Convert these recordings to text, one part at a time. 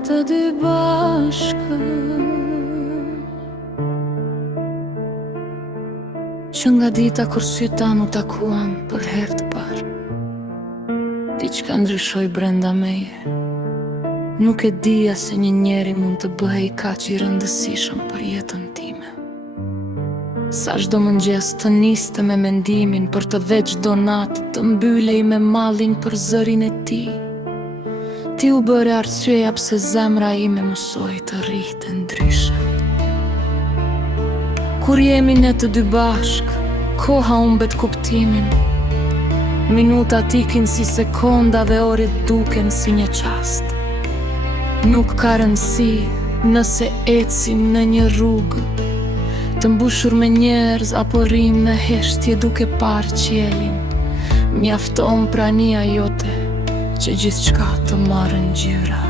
të dy bashkë, që nga dita kur syta mu takuan për herë të parë, diçka ndryshoi brenda meje. Nuk e dija se një njeri mund të bëhej kaq i rëndësishëm për jetën time. Sa çdo mëngjes të niste me mendimin për të dhe çdo natë të mbyllej me mallin për zërin e tij. Ti u bëre arsyeja pse zemra ime mësoi të rrihte ndryshe. Kur jemi ne të dy bashk, koha humbet kuptimin. Minutat ikin si sekonda dhe orët duken si një qast. Nuk ka rëndësi nëse ecim në një rrugë të mbushur me njerëz apo rrim në heshtje duke parë qielin. Mjafton prania jote që gjithçka të marrë ngjyra.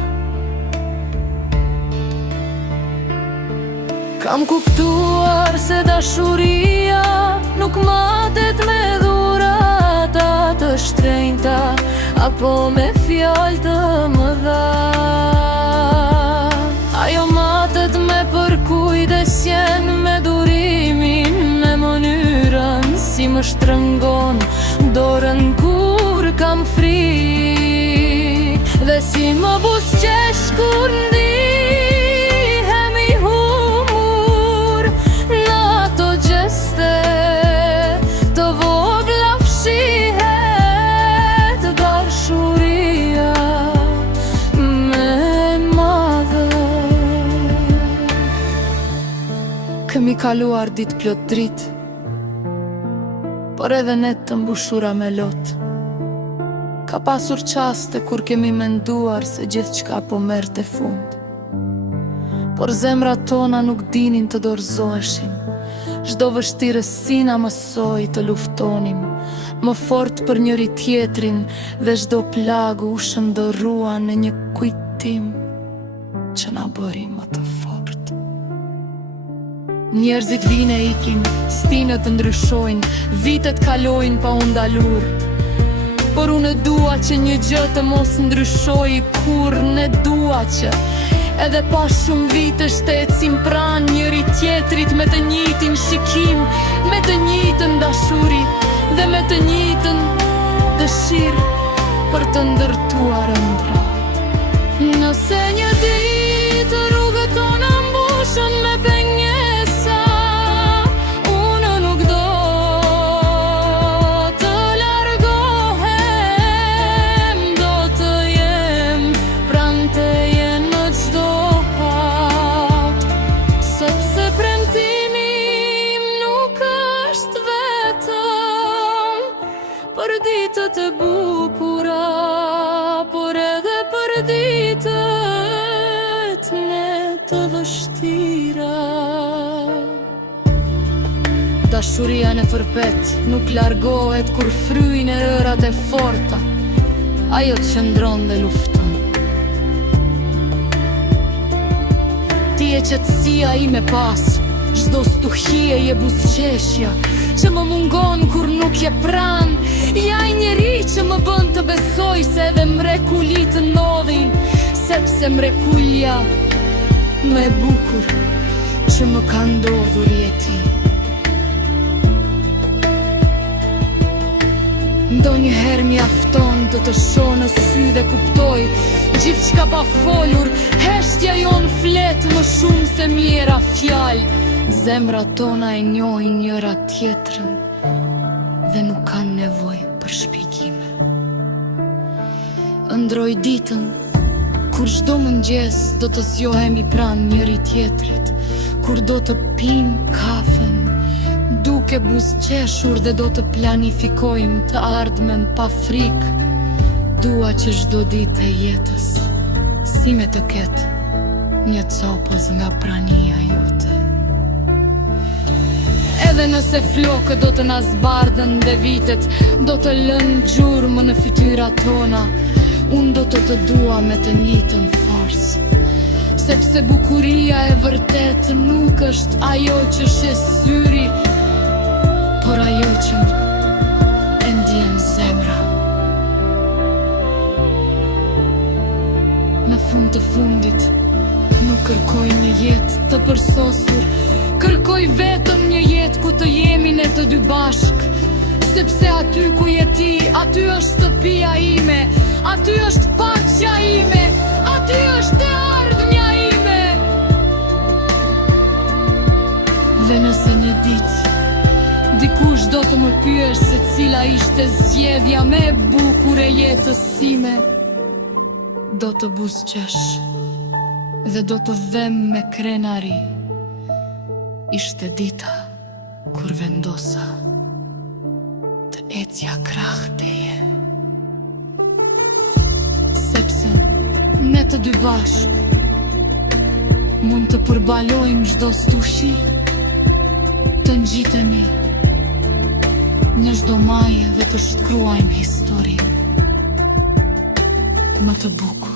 Kam kuptuar se dashuria nuk matet me dhurata të shtrenjta apo me fjalë të mëdha. Ajo matet me përkujdesjen, me durimin, me mënyrën si më shtrëngon dorën kur kam frikë, dhe si më buzëqesh kur ndihem i humur në ato gjeste të vogla. Fshihet dashuria me madhe. Kemi kaluar ditë plot dritë, por edhe ne të mbushura me lot. Ka pasur qaste kur kemi menduar se gjithçka po merrte fund, por zemrat tona nuk dinin të dorëzoheshin. Çdo vështirësi na mësoi të luftonim më fort për njëri tjetrin, dhe çdo plagë u shndërrua në një kujtim që na bëri më të fortë. Njerëzit vijnë e ikin, stinët ndryshojnë, vitet kalojnë pa u ndalur, por unë dua që një gjë të mos ndryshoj kurrë. Ne dua që edhe pa shumë vitesh të ecim pranë njëri tjetrit me të njëjtin shikim, me të njëjtën dashuri dhe me të njëjtën dëshirë për të ndërtuar ëndra. Nëse një ditë rrugët tona mbushen me pengesa, unë nuk do të largohem, do të jem pranë teje në çdo hap, sepse premtimi im nuk është vetëm për ditët e bukura, por edhe për ditët ne të vështira. Dashuria në fërpet nuk largohet kur fryjnë ërat e forta. Ajo qëndron dhe lufton. Ti e qetësia ime pas, çdo stuhie je buzëqeshja që më mungon kur nuk je pranë. Ja i njeri që më bën të besoj se edhe mrekulit të ndodhin, sepse mrekulja më e bukur që më ka ndodhur jeti. Ndonjëherë mjafton të të shoh në sy dhe kuptoj gjithçka pa folur. Heshtja jon flet më shumë se mjera fjalë. Zemrat tona e njohin njëra tjetrën dhe nuk kanë nevojë për shpjegime. Ëndroj ditën kur çdo mëngjes do të zgjohemi pranë njëri tjetrit, kur do të pim kafen duke buzëqeshur dhe do të planifikojmë të ardhmen pa frikë. Dua që çdo ditë e jetës si me të ketë një copëz nga prania jote. Edhe nëse flokët do të na zbardhen dhe vitet do të lënë gjurmë në fytyrat tona, unë do të dua me të njëjtën forcë, sepse bukuria e vërtetë nuk është ajo që shes syri, por ajo që e ndjen zemra. Në fund të fundit. Nuk kërkoj një jetë të përsosur, kërkoj vetëm një jetë ku të jemi ne të dy bashk. Sepse aty ku je ti, aty është shtëpia ime, aty është paqja ime, aty është e ardhmja ime. Dhe nëse një ditë dikush do të më pyes se cila ishte zgjedhja më e bukur e jetës sime, do të buzëqesh dhe do të them me krenari. Ishte dita kur vendosa të ecja krah teje. Sepse ne të dy bashk mund të përbalojmë çdo stushi, të ngjitemi në çdo maje dhe të shkruajmë histori më të bukur.